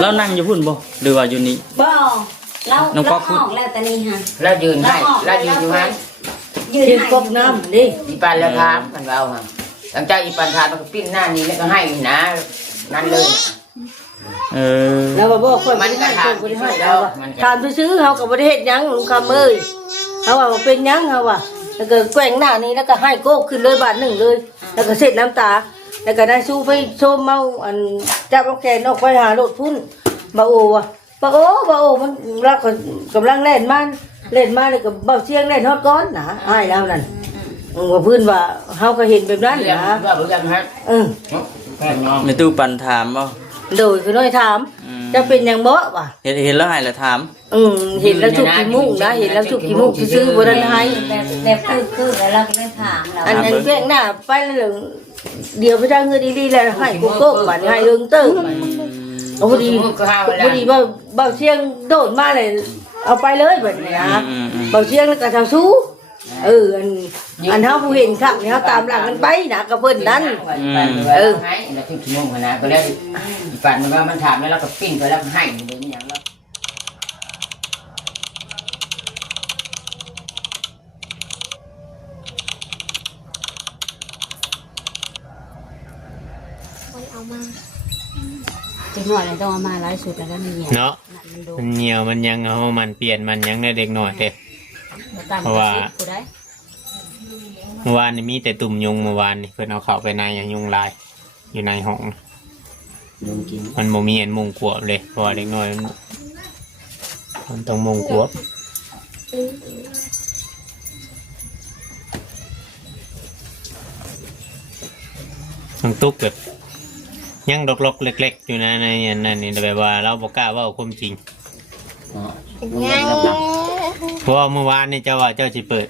แล้วนั่งอยู่พุ่นบ่หรือว่าอยู่นี่บ่เราออกแล้วแต่นี่ฮะแล้วยืนให้แล้วยืนอยู่มั้ยยืนให้กบน้ำดิอีปันแล้วถามมันเอาฮะหลังจากอีปันถามมันก็ปิ้นหน้านี้แล้วก็ให้นะนั่นเลยแล้วบ่ค่อยมันก็ถามบ่ได้ให้แล้วถามซื้อเฮาก็บ่ได้เฮ็ดหยังลุงคำเอ้ยเฮาว่าเป็นหยังเฮาว่าแล้วก็แกว่งหน้านี้แล้วก็ให้โกกขึ้นเลยบาทนึงเลยแล้วก็เสร็จน้ำตาแล้วก็ได้สู้ไปโชมเมาอันจับเอาแขนออกไปหารถพุ่นบ่โอ้ว่ะบ่โอ้มันเราก็กำลังเล่นมาเลยก็เบาเสียงเล่นฮอดก้อนนะอ้ายแล้วนั่นว่าพื้นว่าเฮาก็เห็นแบบนั้นนะว่าบ่ยังฮะในตู้ปันถามบ่โดยคือน้อยถามจะเป็นหยังบ่วะเห็นแล้วให้แล้วถามเห็นแล้วชุบขี้มุกนะเห็นแล้วชุบขี้มุกซื้อบ่ได้ให้แบบคือแล้วเราก็เลยถามเราอันแกล้งหน้าไปแล้วเดี๋ยวพระเจ้าเงินดีๆแล้วให้กูโก้บัดให้เรื่องตึ้งพอดีว่าเบาเชียงโดดมาเลยเอาไปเลยแบบนี้นะเบาเชียงแล้วก็ชาวสู้อันเฮาผู้เห็นครับเฮาตามหลังกันไปนะกับเพิ่นนั้นให้แล้วที่ขี้มุกนะก็แล้วอีปันมันว่ามันถามแล้วเราก็ปิ้นไปแล้วให้นี่หยังแล้วจังหวะนั้นต้องเอามาหลายสุดแล้วมันเหนียวเนาะมันเหนียวมันยังเอามันเปลี่ยนมันยังในเด็กหน่อยเด้เพราะว่าเมื่อวานนี่มีแต่ตุ่มยุงเมื่อวานนี่เพิ่นเอาเข้าไปในยุงลายอยู่ในห้องมันโมมีเห็นมุงกวบเลยเพราะว่าเด็กน้อยมันต้องมุงกวบมันตุกเกิดยังลกๆเล็กๆอยู่นะในนั่นนี่แบบว่าเราบอกกล้าว่าความจริงเพราะเมื่อวานนี่เจ้าว่าเจ้าจะเปิด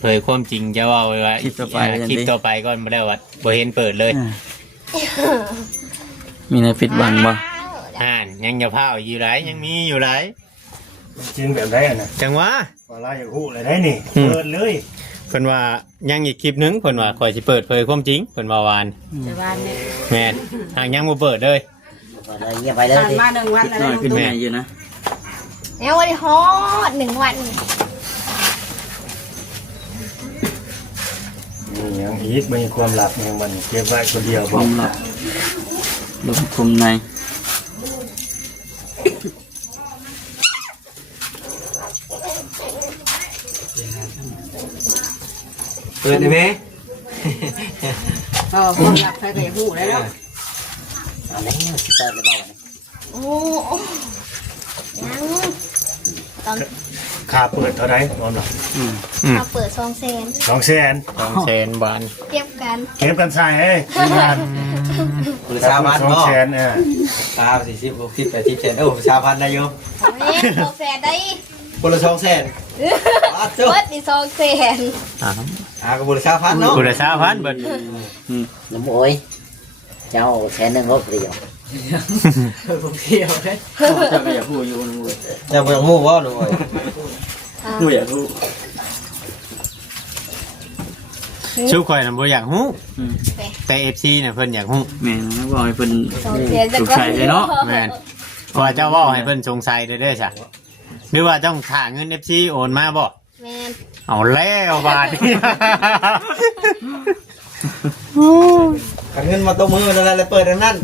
เผยความจริงเจ้าว่าไว้ว่าคลิปต่อไปก็ไม่ได้ว่าบ่เห็นเปิดเลยมีในฟิตบังบ่ยังอย่าพาอยู่ไรยังมีอยู่ไรจริงแบบไรนะจังวะว่าเราอยากหูอะไรได้นี่เปิดเลยเพิ่นว่ายังอีกคลิปนึงเพิ่นว่าคอยสิเปิดเผยความจริงเพิ่นว่าวานแม่นหางยังบ่เปิดเลยเงียบไปเลยมา1 วันแล้วขึ้นแม่อยู่นะแล้ววันฮอด1 วันยังอีกมีความลับยังมันเก็บไว้คนเดียวความลับลงคุมในเปิดได้ไหมความลับใครไปหูได้แล้วอะไรเนี่ยเปิดได้บ้างโอ้ยังต้องค่าเปิดเท่าไหร่นอนหรอค่าเปิด200,000บาทเก็บกันใส่เฮ้ยบริษัทมันเนาะตา40 60 80 เซนชาวพันได้อยู่200,000ได้คนละ200,000เบิดนี่200,000ก็บริษัทพันเนาะบริษัทพันเบิดน้ำโอยเจ้าแค่1 รถเดียวผมเที่ยวเลยจะไม่อยากพูดอยู่น้ำโอยจะไม่อยากพูดว่าน้ำโอยไม่อยากพูดชูคอยน่ะบ่อยากฮู้แต่ FC น่ะเพิ่นอยากฮู้แม่นแล้วบอกให้เพิ่นสงสัยเลยเนาะแม่นพอเจ้าเว้าให้เพิ่นสงสัยเด้อจ้ะหรือว่าต้องถ่าเงิน FC โอนมาบ่แม่นเอาแล้วบาดนี้เงินมาตบมือนั่นแหละเปิดนั่น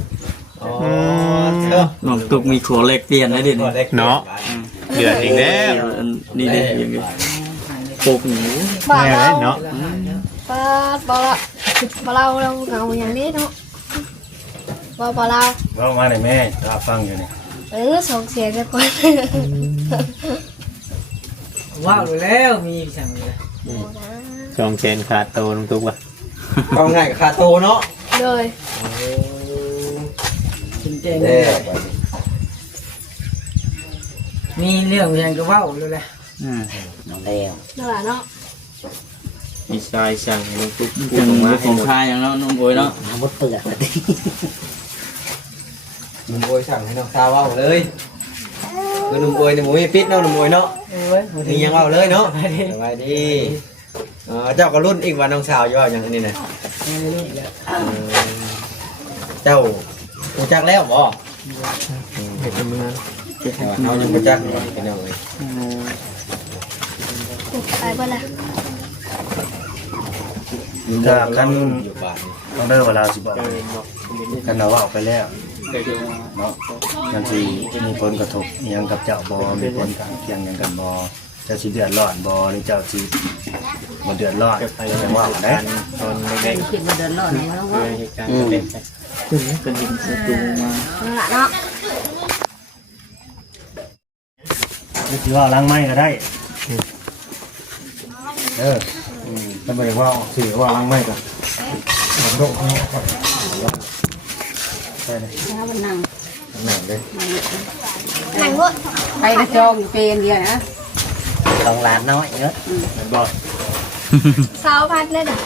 น้องตุกมีขอเล็กเปลี่ยนได้ดิเนาะเดือดอีกแล้วนี่เด้อย่างนี้ปุกหนูแม่เนาะป้าบ่เราเงาอย่างนี้เนาะบ่เราร้องมาหน่อยแม่ตาฟังอยู่นี่2 เสียงจะก่อนว้าวแล้วมีสั่งเลย200,000ขาดโตน้องตุ๊กว่ะเอาง่ายกับคาโตเนาะเลยจริงๆมีเรื่องอย่างก็ว้าวเลยแหละน้องแล้วนั่นแหละเนาะมีชายสั่งน้องตุ๊กจังมาของชายอย่างเนาะน้องโอยเนาะมดเปลือกนุ่มโอยสั่งให้น้องสาวเอาเลยคือนุ่มโอยเนี่ยหมูมีปิดเนาะนุ่มโอยเนาะถึงยังเอาเลยเนาะสบายดีเจ้าก็รุ่นอีกวันน้องสาวอยู่ว่าอย่างนี้นะเจ้ารู้จักแล้วบ่ เฮ็ดมือเฮ็ด แต่ว่าเขายังบ่จักเลยพี่น้องเอ้ย ไปบ่ละ ถ้าคัน อยู่บ้าน ต้องได้เวลาสิบอกกันเอาว่าออกไปแล้วเนาะมันสิมีผลกระทบอิหยังกับเจ้าบ่มีผลข้างเคียงหยังกันบ่เจ้าสิเดือดร้อนบ่หรือเจ้าสิบ่เดือดร้อนแต่ว่าได้ ตอนเด็ก คิดมาเดินรอดแล้ว ๆเหตุการณ์เด็กๆเป็นดินตุงมา นั่นละเนาะ นี่สิว่าล้างไม้ก็ได้ถ้าบ่ได้ว่าออกสิว่าล้างไม้ก็มันโดดเข้าก่อนใช่เลย แล้วมันนั่ง หนังเลย หนังรถ ไปกระจองเป็นเดียวนะ ต้องล้านน้อยเนาะ มันบอก สาวพัดเลยจ้ะ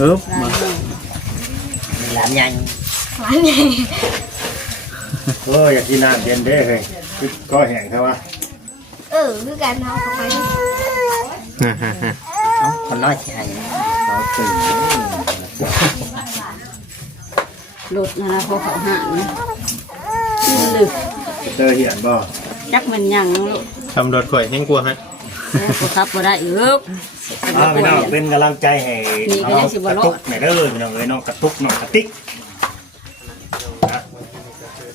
ฮึบมา ล้านใหญ่ หวานใหญ่ อยากกินน้ำเย็นเด้เฮ้ยคือก็แห้งครับว่า คือการเอาเข้าไป คนน้อยใช่ เราตื่น หลุดนะพอเขาหางลึก เจอเหียนบ่ จักมันยังลูก ทำรถข่อยแห้งกลัวฮะ แล้วขับบ่ได้อีก พี่น้องเป็นกำลังใจให้น้องกระตุกในเด้อพี่น้องเอ้ยน้องกระตุกน้องกระติก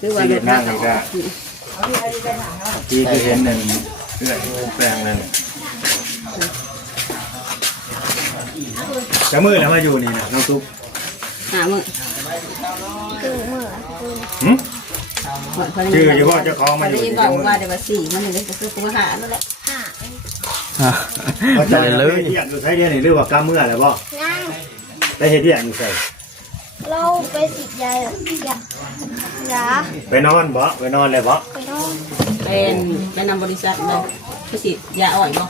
คือว่า ที่ ร เห็ ถ นนั่งนี่ก็ที่เห็นนั่นเลือดแปลงนั่นจะมือแล้วมาอยู่นี่นะน้องตุ๊ก หามือ คือเมื่อ ชื่ออยู่ว่าเจ้าของมาอยู่ ได้ยิน นี่ บอกว่าเดี๋ยวสี่มันเลยก็คือกูหานั่นแหละ เขาจะเลยเรียกอยู่ใช้เดียวนี่หรือว่ากล้ามเมื่ออะไรบ่ นั่ง ได้เห็นเรียกอยู่ใส่ เราไปสิยายยา ไปนอนบ่ไปนอนเลยบ่ ไปนอน เป็นนำบริษัทเลยไปฉีดยาอ่อยเนาะ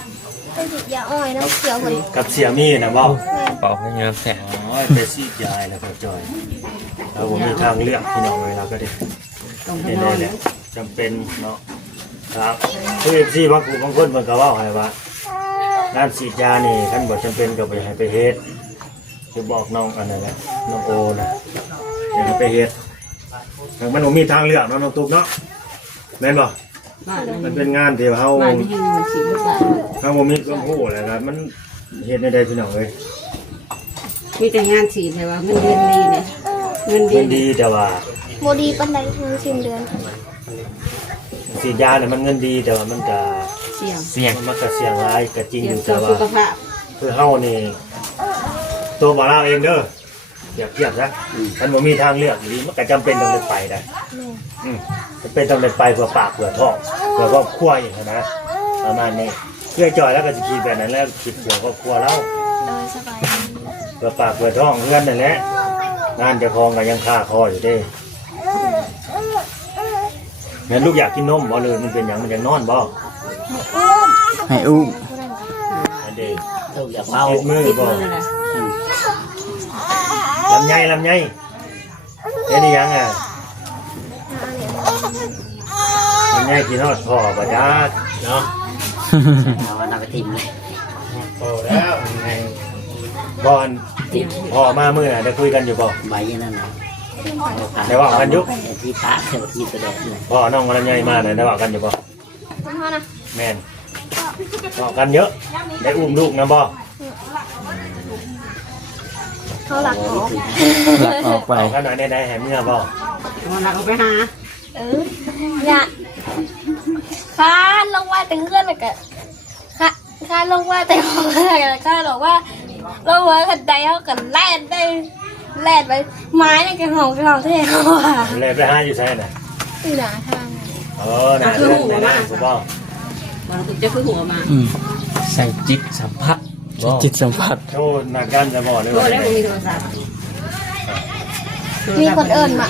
ไปสิยาอ้อยน้ำเขียวเหมือน กับเสียมีนะบ่ เป่าให้เงือกแสง อ๋อไปซีดยายแล้วก็จอยเราผมมีทางเลือกพี่น้องเลยเราก็ได้ ต้องไป เห็น น ได้ อน แหละจำเป็นเนาะครับคือที่บางคนมันก็ว่าให้ว่าด้านฉีดยานี่ท่านบอกจำเป็นก็ไปให้ไปเฮ็ดจะบอกน้องอันนั้นแหละน้องโอนะอย่าให้ไปเฮ็ดแต่มันบ่มีทางเลือกเนาะน้องตุ๊กเนาะแม่นบ่ บ้าน มันเป็นงานที่เฮา บ้านที่มันฉีดลูกหลาน เฮาบ่มีความรู้อะไรครับมันเฮ็ดได้พี่น้องเอ้ย มีแต่งานฉีดแต่ว่าเงินเดือนดีเนี่ยเงิน เงิน ดี ดีแต่ว่า โมดีปันใดเงินสิ้นเดือน ฉีดยาเนี่ยมันเงินดีแต่ว่ามันก็ เสี่ยง เสียง มันก็เสี่ยงร้ายก็จริง เสี่ อย ง ยู่ ต่ แต่ อ ว่า สุขภาพ คือเฮานี่ตัวบ่เราเองเด้อเทียบซะมันบ่มีทางเลือกดีมันก็จำเป็นต้องได้ไปได้จำเป็นต้องได้ไปเพื่อปากเพื่อท้องเพื่อครอบครัวอย่างนั้นนะประมาณนี้เพื่อจอยแล้วก็สิคิดแบบนั้นแล้วคิดเพื่อครอบครัวเรา โดยสบาย เพื่อปากเพื่อท้องเพื่อนนั่นแหละงานเจะคองก็ยังค่าคออยู่เด้งั้นลูกอยากกินนมบ่เลยมันเป็นหยังมันยังนอนบ่ ให้อุ้ม อันเด้ ต้องอย่าเมา ติดมือ ติด บ่ มือนะ ลำไยเฮ็ดอีหยังอ่ะลำไยกินฮอดพ่อบ่จักเนาะ เอานำไปทิมเลย โอ้แล้วบอลพ่อมามื้อน่ะได้คุยกันอยู่บ่ ใบนั่นน่ะ ได้ว่ากันอยู่ ที่พระเทวที่แสดงเลย พ่อน้องลำไยมาน่ะได้ว่ากันอยู่บ่ คุณพ่อนะ แม่นบอกกันเยอะได้อุ้มลูกนะบ่ เขาหลักหมอ หลักออกไป บอกกันหน่อยได้ให้เมื่อบ่ เอาหนักเอาไปหา เนี่ยคานลงว่าแต่เงื่อนเลยกะคานลงว่าแต่ห้องอะไรกันก็บอกว่าเราเวิร์คขัดใจเขากันแล่นได้แล่นไปไม้ในกระห้องเท่เขาอ่ะ เลยไปหาอยู่ไสน่ะ ตื่นหนาทาง น่ะเรื่องน่ะสิบ่ มันจะคือหัวมา ใส่จิตสัมผัสจิตสัมผัส โทษนักการจะบ่เลย โอ้ ว่า แล้วมีโทรศัพท์ มีคนเอิญมา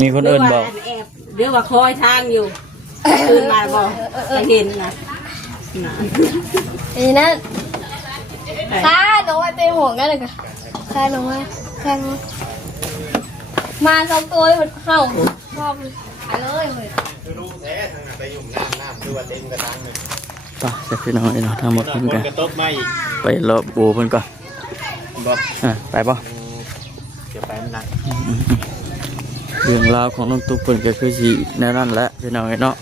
มีคนอื่นบอก เดี๋ยวว่าคอยทางอยู่ตื่นมาบอกจะเห็นนะ นี่นั่นคานลงว่าเต็มหัวกันเลยกะคานลงว่ามาสองตัวมันเข้าชอบไปเลยเลย ป่ะจะพี่น้องเนาะทั้งหมดเพิ่นกัน กระตบมาอีก ไปรอบโบเพิ่นก่อน บ่ ไปป่ะ เดี๋ยวไปมันหลัง เรื่องราวของน้องตุ๊กเพิ่นก็คือสิแนวนั้นแหละพี่น้องเนาะ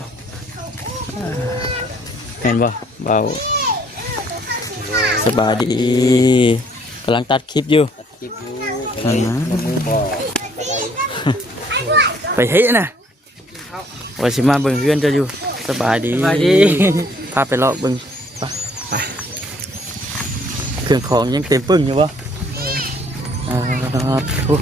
เห็นบ่เบาสบายดีกำลังตัดคลิปอยู่ไปเฮ้ยนะว่าสิมาเบิ่งเพื่อนเจ้าอยู่สบายดีพาไปเลาะเบิ่งไปเครื่องของยังเต็มปึ้งอยู่บ่ทุก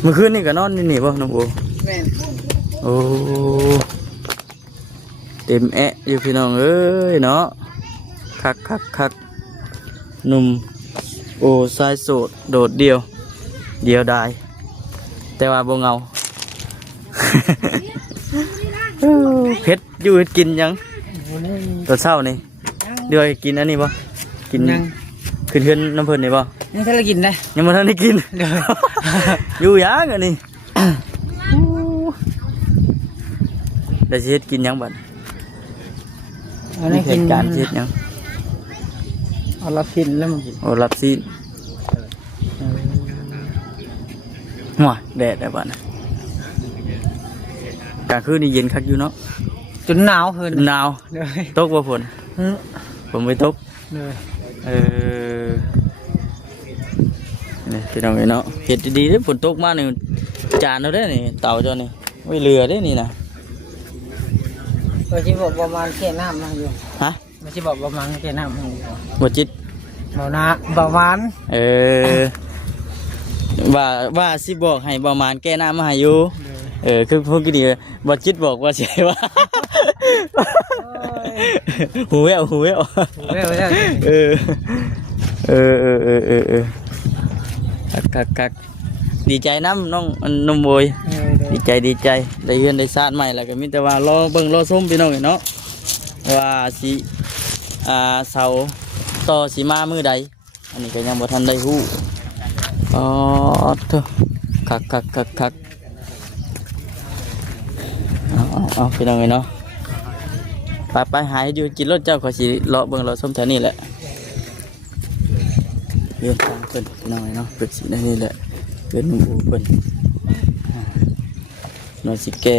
เมื่อคืนนี่ก็นอนนี่บ่น้องโอแม่นโอ้เต็มแอะอยู่พี่น้องเอ้ยเนาะคักหนุ่มโอ้สายโสดโดดเดียวดายแต่ว่าบ่เงา เฮ็ดอยู่เฮ็ดกินยังตอนเช้านี่เดี๋ยวกินอันนี้บ่กินขึ้นเฮือนน้ำเพิ่นนี่บ่ยังทันได้กินได้ยังบ่ทันได้กิน อยู่ยังอันนี้ได้สิเฮ็ดกินยังบัดนี่กินการเฮ็ดยังเอารับกินแล้วมันกินโอ้รับซีนหัวแดดได้บัดกลางคืนนี่เย็นคักอยู่เนาะจนหนาวเพิ่นหนาวตกบ่ฝนผมไปตกนี่พี่น้องเนาะเฮ็ดดีๆเด้อฝนตกมานี่จานเอาเด้อนี่เต่าเจ้านี่ไว้เรือเด้อนี่นะบ่สิบอกประมาณแค่น้ำมาอยู่ฮะบ่สิบอกประมาณแค่น้ำมาอยู่บ่จิตบ่นะประมาณว่าสิบอกให้ประมาณแก้น้ำมาให้อยู่คือพวกนี้บ่จิตบอกว่าสิว่าหูแววคักดีใจน้ำน้องนมโวยดีใจได้เฮือนได้ซาดใหม่แล้วก็มีแต่ว่ารอเบิ่งรอส้มพี่น้องเนาะว่าสิเสาต่อสิมามื้อใดอันนี้ก็ยังบ่ทันได้ฮู้อ๋อเถอะคักเอาพี่น้องเนาะไปหายอยู่กินรถเจ้าขอสิเลาะเบิ่งรอส้มแถวนี้แหละเฮือนทางเพิ่นพี่น้องเนาะเปิดสิได้นี่แหละเฮือนหนุ่มอูเพิ่นนอนสิแก้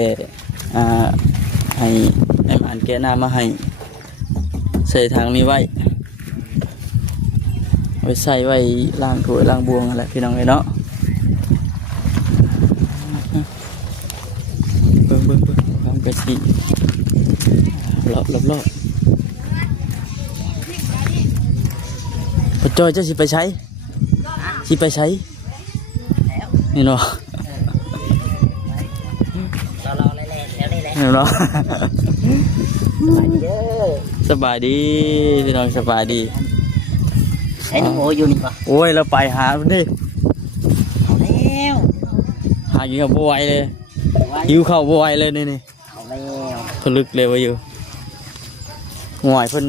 ให้หมานแก้หน้ามาให้ใส่ทางนี้ไว้ใส่ไว้ล้างถ้วยล้างบวงอะไรพี่น้องเนาะเบิ่งความกระสีรอบพอจอยจะสิไปใช้นี่เนาะเนาะสบายดีพี่น้องสบายดีไอ้น้องโออยู่นี่ปะโอ้ยเราไปหาดิเอาแล้วหากินกับบัวเลยหิวข้าวบัวเลยนี่เอาแล้วทะลึกเลยว่าอยู่ห่วยเพิ่น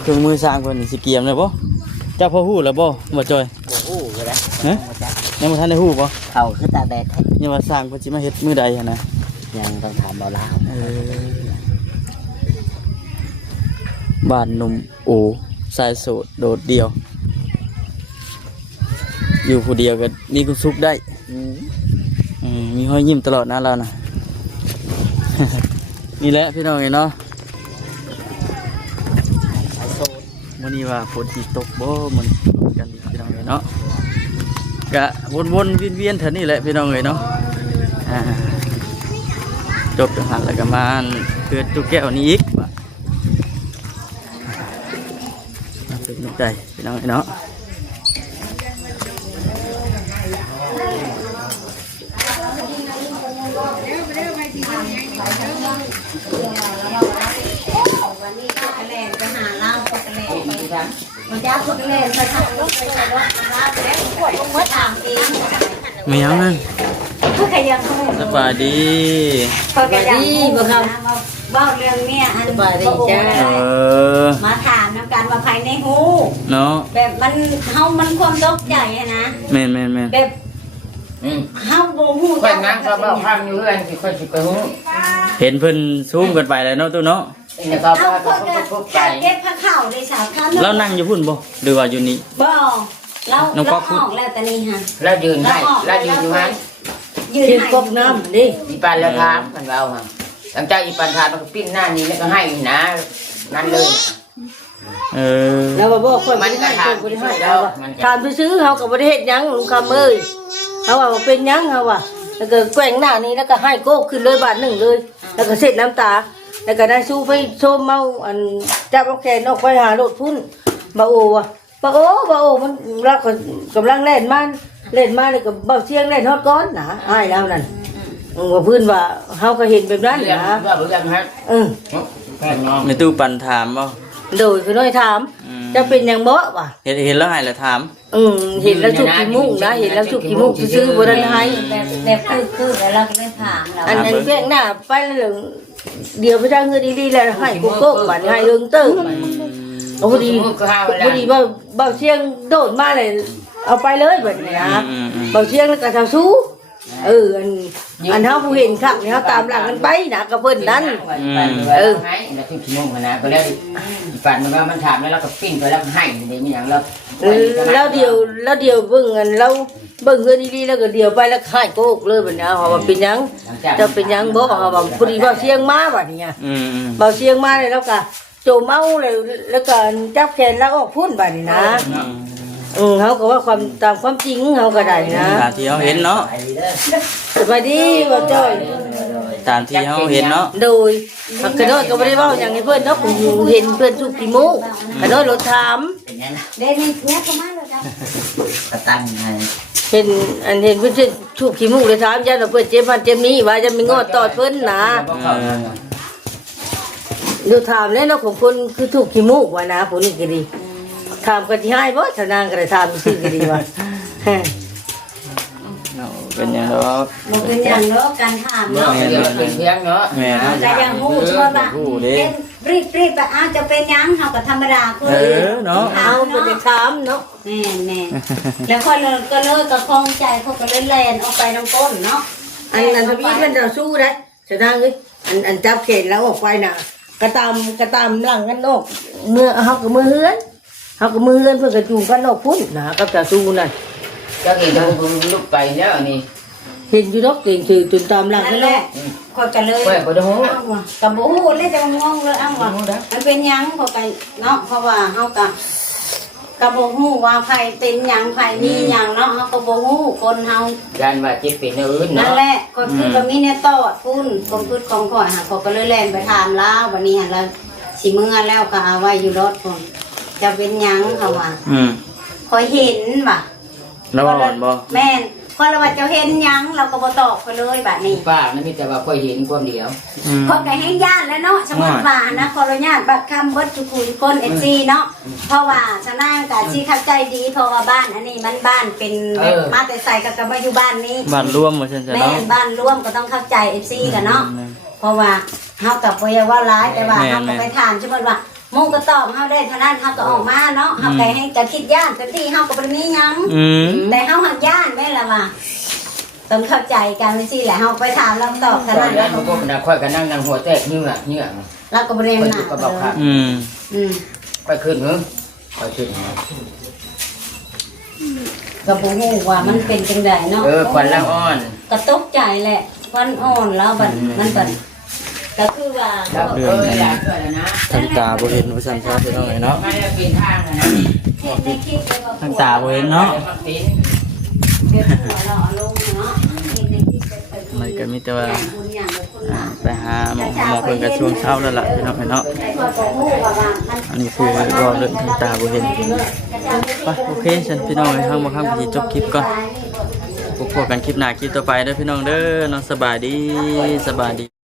เครื่องมือสร้างเพิ่นสิเกียมเลยป่ะเจ้าพ่อฮู้แล้วป่ะมาจอยฮู้เลยนะยังมาทันได้ฮู้ป่ะเขาคือตาแดดยังมาสร้างเพิ่นสิมาเฮ็ดมื้อใดนะยังต้องถามเบาลาวบ้านหนุ่มโอสายโสดโดดเดียวอยู่ผู้เดียวก็มีความสุขได้มีห้อยยิ้มตลอดนะเรานะนี่แหละพี่น้องเนาะวันนี้ว่าฝนสิตกบ่มันกันพี่น้องเนาะกะวนๆเวียนๆเท่านี้แหละพี่น้องเนาะจบจังหันแล้วก็มาเกิดตุ๊กแก้วนี้อีกเป็นน้ำใจพี่น้องเนาะไม่ยังนั่นสบายดีบ่ครับว่าเรื่องเนี้ยอันสบายดีจ้ามาถามน้ำกันว่าภายในหูเนาะแบบมันมันความตกใจนะแม่แบบเฮาบ่ฮู้ค่อยนั่งก็บ่ฟังอยู่เรื่อยสิค่อยสิไปฮู้เห็นเพิ่นซูมกันไปแล้วเนาะตู้เนาะ เนี่ยก็ เอา ว่า คนก็ ก็ไป เก็บผ้าขาวในสาวข้าม แล้วนั่งอยู่พุ่นบ่หรือว่าอยู่นี่ บ่เรา น้องก๊อก ออกแล้วแต่นี่ฮะ แล้วยืนให้แล้วยืนอยู่นั้น ยืน เทียน ให้ กบน้ำดิ อีปันแล้วถามมันเอาฮะหลังจากอีปันถามมันก็ปิ้นหน้านี้แล้วก็ให้นะนั่นเลย เออ แล้วว่าบ่ค่อยบ่ได้ให้คนบ่ได้ให้แล้วว่าถามซื้อๆเฮาก็บ่ได้เฮ็ดหยังลุงคำเอ้ยเขาว่าบ่เป็นหยังเฮาว่าแล้วก็แกว่งหน้านี้แล้วก็ให้โกกขึ้นเลยบาทหนึ่งเลย แล้วก็เสร็จน้ำตา แล้วก็ได้สู้ไปโชมเมาอันจับเอาแขนออกไปหารถพุ่นบ่โอว่ะบ่โอมันรักกำลังเล่นมาเลยก็เบาเสียงเล่นฮอดก้อนนะอ้ายแล้วนั่นว่าพื้นว่าเฮาก็เห็นแบบนั้น เรื่อง นะ ว่าเรื่องฮะ แค่น้อง ในตู้ปันถามบ่ โดยคือน้อยถามจะเป็นหยังบ่วะ เห็นแล้วให้แล้วถาม เห็นแล้วชุกขี้มูกนะเห็นแล้วชุกขี้มูกซื้อๆบ่ได้ให้ แบบคือแล้วเราก็เลยถามเรา อันแกล้งหน้าไปแล้วเดี๋ยวไปทางเงินดีๆแล้วให้กูโกกบัดให้เอิงตึ้งโอ้พอดีว่าเบาเชียงโดดมาเลยเอาไปเลยแบบนี้นะเบาเชียงแล้วก็ทำสู้อันเฮาผู้เห็นครับเฮาตามหลังกันไปนะกับเพิ่นนั้น ให้แล้วขึ้นขี้มูกนะก็แล้วอีปันมันว่ามันถามแล้วเราก็ปิ้นไปแล้วก็ให้เดี๋ยวนี้อย่างเรา แล้วเดียวเบิ่งอันเราเบิ่งเงินดีๆแล้วก็เดียวไปแล้วให้โกกเลยแบบนี้เฮาว่าเป็นหยังจะเป็นหยังบ่เฮาว่าพอดีเบาเชียงมาบัดนี้เบาเชียงมาเลยแล้วก็โจมเอาเลยแล้วก็จับแขนแล้วออกพุ่นบัดนี้นะเขาก็ว่าความตามความจริงเขาก็ได้นะ ตามที่เขาเห็นเนาะ สบายดีว่าจ้อย ตามที่เขาเห็นเนาะ โดยกระโดดก็ไม่ได้ว่าอย่างนี้เพื่อนเนาะผมเห็นเพื่อนทุกกี่มุกกระโดดรถถาม เด้นี่เนี่ยก็มาแล้วจ้ะ กระตันให้ เห็นเพื่อนทุกกี่มุกเลยถามยันว่าเพื่อนเจ็บมันเจ็บนี้ว่าจะมีงอตอดเพื่อนนะดูถามแล้วเนาะของคนคือทุกกี่มุกว่านะผมนี่ก็ดีถามกันที่ให้บ่ชนางก็ได้ถามซื่อก็ดีว่า เป็นอย่างดอก มันเป็นอย่างเนาะการถามเนาะ เป็นเพียงเนาะ แม่นะ แต่ยังฮู้ใช่ป่ะเป็นรีบๆจะเป็นยังเฮาก็ธรรมดาคือ เนาะ เอาเป็นจะถามเนาะ แม่แล้วคนก็เลยก็คล่องใจเขาก็เลยแล่นออกไปน้ำก้นเนาะ อันทวีมันจะสู้ได้ชนางเอ้ยอันจับเขนแล้วออกไปน่ะกระตามหลังกันออกเมื่อเฮากับมือเฮือนเฮากับมือเฮือนเพื่อกระจูงกันออกพุ่นนะกับจะสู้นั่น ก็เห็นเราลุกไปแล้วนี่ เห็นอยู่ดอกเก่งจนตามหลัง นั่ กัน นแห แล้ ละ ว ก็จะเลย ไปก็จะหู กับบูฮู้เลยจะงงเลยอ้าวว่ามันเป็นยังพอไปเนาะเพราะว่าเฮากับบูฮู้ว่าไผเป็นยังไผมียังเนาะเฮาก็บูฮู้คนเฮา ยันว่าเจ็บเป็นอื่น นั่ เนาะ นแหละก็คือว่ามีเนี่ยตอดพุ่นกองพืชของข่อยหาเขาก็เลยแล่นไปถามลาววันนี้หันแล้วสิมื้อแล้วก็เอาไว้อยู่รถพุ่นจะเป็นยังเขาว่าคอยเห็นว่ะ แล้วอ่อนบ่ แม่นพอเราว่าจะเห็นยังเราก็บ่ตอบเขาเลยบัดนี้ ป้านั่นมีแต่ว่าค่อยเห็นความเดียว ก็ไก่ให้ญาติแล้วเนาะสมมติว่านะขออนุญาตบัดคำเบิดทุกคนเอซีเนาะเพราะว่าชนางกับชีเข้าใจดีเพราะว่าบ้านอันนี้มันบ้านเป็นแบบมาแต่ใส่กับมาอยู่บ้านนี้ บ้านรวมว่าซั่นซะ แม่ เนาะ บ้านร่วมก็ต้องเข้าใจเอซีกันเนาะเพราะว่าเฮากับบ่อยว่าร้ายแต่ว่าเฮาก็ไปถามสมมติว่าหมู่ก็ตอบเฮาได้เท่านั้นเฮาก็ออกมาเนาะเฮาไก่ให้ก็คิดย่านแต่ที่เฮาก็บ่ได้มีหยังแต่เฮาหักย่านแม่นล่ะว่าต้องเข้าใจกันสิแหละเฮาไปถามแล้วตอบเท่า ตอน นั้น นั้นเขาก็น่ะค่อยกันนั่งหัวแตกเหงื่อ เราก็บ่ได้ ค่อย หนั จุ ก กก็บอกครับ ไปขึ้นเหรอไปขึ้น ก็บ่ฮู้ว่ามันเป็นจังไดเนาะ ควันละอ่อน ก็ตกใจแหละควันอ่อนแล้วบัดมันบัดก็คือว่า อยากช่วยแล้วนะ ทางตาบ่เห็นว่าซั่นซะพี่น้องเนาะ ไม่ได้ปีนทางนะ เห็นในคลิปเลยว่า ทางตาบ่เห็นเนาะ เดี๋ยวหัวเราเอาลงเนาะเห็นในคลิปเป็น มันก็มีแต่ว่า บุญอย่างคนหลาย ไปหาหมอเพิ่นก็ช่วงเช้าแล้วล่ะพี่น้องเนาะ แต่ก็บ่ฮู้ว่ามัน อันนี้คือรอเรื่องทางตาบ่เห็นไปโอเคฉันพี่น้องทางบ่คำสิจบคลิปก่อนพบกันคลิปหน้าคลิปต่อไปเด้อพี่น้องเด้อเนาะสบายดี